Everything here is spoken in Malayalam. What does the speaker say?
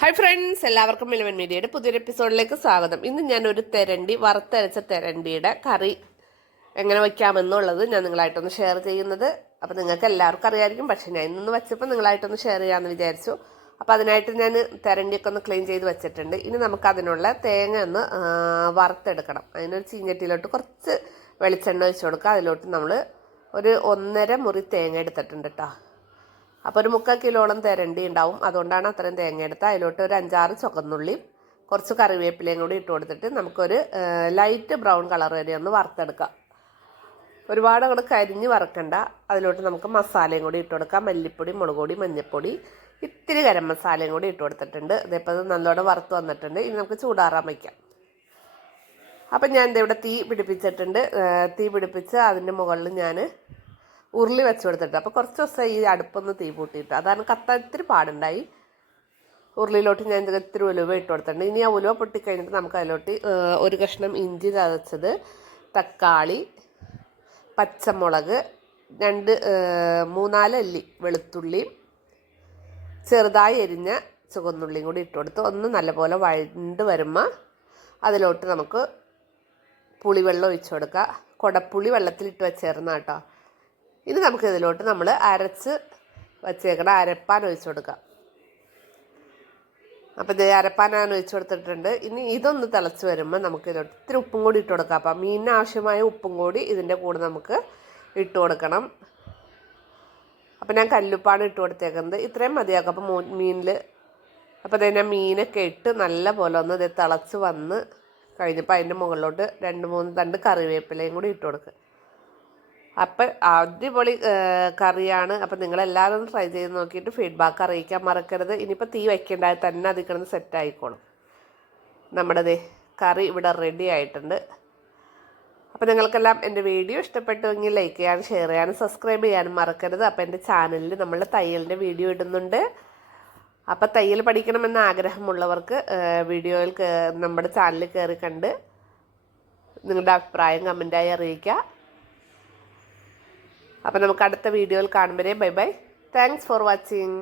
ഹായ് ഫ്രണ്ട്സ്, എല്ലാവർക്കും മിലവൻ മീഡിയയുടെ പുതിയൊരു എപ്പിസോഡിലേക്ക് സ്വാഗതം. ഇന്ന് ഞാൻ ഒരു തെരണ്ടി, വറുത്തരച്ച തെരണ്ടിയുടെ കറി എങ്ങനെ വയ്ക്കാമെന്നുള്ളത് ഞാൻ നിങ്ങളായിട്ടൊന്ന് ഷെയർ ചെയ്യുന്നത്. അപ്പോൾ നിങ്ങൾക്ക് എല്ലാവർക്കും അറിയാമായിരിക്കും, പക്ഷേ ഞാൻ ഇന്നൊന്ന് വെച്ചപ്പോൾ നിങ്ങളായിട്ടൊന്ന് ഷെയർ ചെയ്യാമെന്ന് വിചാരിച്ചു. അപ്പോൾ അതിനായിട്ട് ഞാൻ തെരണ്ടിയൊക്കെ ഒന്ന് ക്ലീൻ ചെയ്ത് വെച്ചിട്ടുണ്ട്. ഇനി നമുക്ക് അതിനുള്ള തേങ്ങ ഒന്ന് വറുത്തെടുക്കണം. അതിനൊരു ചീഞ്ചട്ടിയിലോട്ട് കുറച്ച് വെളിച്ചെണ്ണ ഒഴിച്ച് കൊടുക്കുക. അതിലോട്ട് നമ്മൾ ഒരു 1.5 മുറി തേങ്ങ എടുത്തിട്ടുണ്ട് കേട്ടോ. അപ്പോൾ ഒരു 3/4 കിലോളം തെരണ്ടി ഉണ്ടാവും. അതുകൊണ്ടാണ് അത്രയും തേങ്ങ എടുത്ത് അതിലോട്ട് ഒരു 5-6 ചുവന്നുള്ളിയും കുറച്ച് കറിവേപ്പിലയും കൂടി ഇട്ട് കൊടുത്തിട്ട് നമുക്കൊരു ലൈറ്റ് ബ്രൗൺ കളർ വരെ ഒന്ന് വറുത്തെടുക്കാം. ഒരുപാട് അങ്ങോട്ട് കരിഞ്ഞ് വറുക്കണ്ട. അതിലോട്ട് നമുക്ക് മസാലയും കൂടി ഇട്ട് കൊടുക്കാം. മല്ലിപ്പൊടി, മുളക് പൊടി, മഞ്ഞൾപ്പൊടി, ഇത്തിരി ഗരം മസാലയും കൂടി ഇട്ട് കൊടുത്തിട്ടുണ്ട്. ഇതിപ്പോൾ ഇത് നല്ലോണം വറുത്ത് വന്നിട്ടുണ്ട്. ഇനി നമുക്ക് ചൂടാറാൻ വയ്ക്കാം. അപ്പം ഞാൻ ഇവിടെ തീ പിടിപ്പിച്ചിട്ടുണ്ട്. തീ പിടിപ്പിച്ച് അതിൻ്റെ മുകളിൽ ഞാൻ ഉരുളി വെച്ച് കൊടുത്തിട്ട് അപ്പോൾ കുറച്ച് ദിവസം ഈ അടുപ്പൊന്ന് തീ പൂട്ടിയിട്ട് അതാണ് കത്താൻ ഇത്തിരി പാടുണ്ടായി. ഉരുളിയിലോട്ട് ഞാൻ ഇത്തിരി ഉലുവ ഇട്ട് കൊടുത്തിട്ടുണ്ട്. ഇനി ആ ഉലുവ പൊട്ടിക്കഴിഞ്ഞിട്ട് നമുക്ക് അതിലോട്ട് ഒരു കഷ്ണം ഇഞ്ചി ചതച്ചത്, തക്കാളി, പച്ചമുളക്, 3-4 അല്ലി വെളുത്തുള്ളിയും ചെറുതായി എരിഞ്ഞ ചുവന്നുള്ളിയും കൂടി ഇട്ട് കൊടുത്ത് ഒന്ന് നല്ലപോലെ വഴണ്ട് വരുമ്പോൾ അതിലോട്ട് നമുക്ക് പുളിവെള്ളം ഒഴിച്ചു കൊടുക്കുക. കുടപ്പുളി വെള്ളത്തിലിട്ട് വെച്ചേർന്ന കേട്ടോ. ഇനി നമുക്ക് ഇതിലോട്ട് നമ്മൾ അരച്ച് വച്ചേക്കണം അരപ്പാൻ ഒഴിച്ചു കൊടുക്കാം. അപ്പോൾ ഇത് അരപ്പാൻ ഞാൻ ഒഴിച്ചു കൊടുത്തിട്ടുണ്ട്. ഇനി ഇതൊന്ന് തിളച്ച് വരുമ്പോൾ നമുക്ക് ഇതിലോട്ട് ഇത്തിരി ഉപ്പും കൂടി ഇട്ട് കൊടുക്കാം. അപ്പം മീനിന് ആവശ്യമായ ഉപ്പും കൂടി ഇതിൻ്റെ കൂടെ നമുക്ക് ഇട്ട് കൊടുക്കണം. അപ്പം ഞാൻ കല്ലുപ്പാണ് ഇട്ട് കൊടുത്തേക്കുന്നത്. ഇത്രയും മതിയാക്കും. അപ്പം മീനിൽ അപ്പോൾ തന്നെ മീനൊക്കെ ഇട്ട് നല്ല പോലെ ഒന്ന് ഇത് തിളച്ച് വന്ന് കഴിഞ്ഞപ്പോൾ അതിൻ്റെ മുകളിലോട്ട് 2-3 തണ്ട് കറിവേപ്പിലയും കൂടി ഇട്ട് കൊടുക്കുക. അപ്പം അടിപൊളി കറിയാണ്. അപ്പം നിങ്ങളെല്ലാവരും ഒന്ന് ട്രൈ ചെയ്ത് നോക്കിയിട്ട് ഫീഡ്ബാക്ക് അറിയിക്കാൻ മറക്കരുത്. ഇനിയിപ്പോൾ തീ വയ്ക്കേണ്ടായത് തന്നെ അതിൽ കിടന്ന് സെറ്റായിക്കോളും. നമ്മുടെ കറി ഇവിടെ റെഡി ആയിട്ടുണ്ട്. അപ്പോൾ നിങ്ങൾക്കെല്ലാം എൻ്റെ വീഡിയോ ഇഷ്ടപ്പെട്ടുവെങ്കിൽ ലൈക്ക് ചെയ്യാനും ഷെയർ ചെയ്യാനും സബ്സ്ക്രൈബ് ചെയ്യാനും മറക്കരുത്. അപ്പോൾ എൻ്റെ ചാനലിൽ നമ്മൾ തയ്യലിൻ്റെ വീഡിയോ ഇടുന്നുണ്ട്. അപ്പോൾ തയ്യൽ പഠിക്കണമെന്ന ആഗ്രഹമുള്ളവർക്ക് വീഡിയോയിൽ നമ്മുടെ ചാനലിൽ കയറി കണ്ട് നിങ്ങളുടെ അഭിപ്രായം കമൻറ്റായി അറിയിക്കുക. അപ്പോൾ നമുക്ക് അടുത്ത വീഡിയോയിൽ കാണുമ്പോൾ bye bye. Thanks for watching.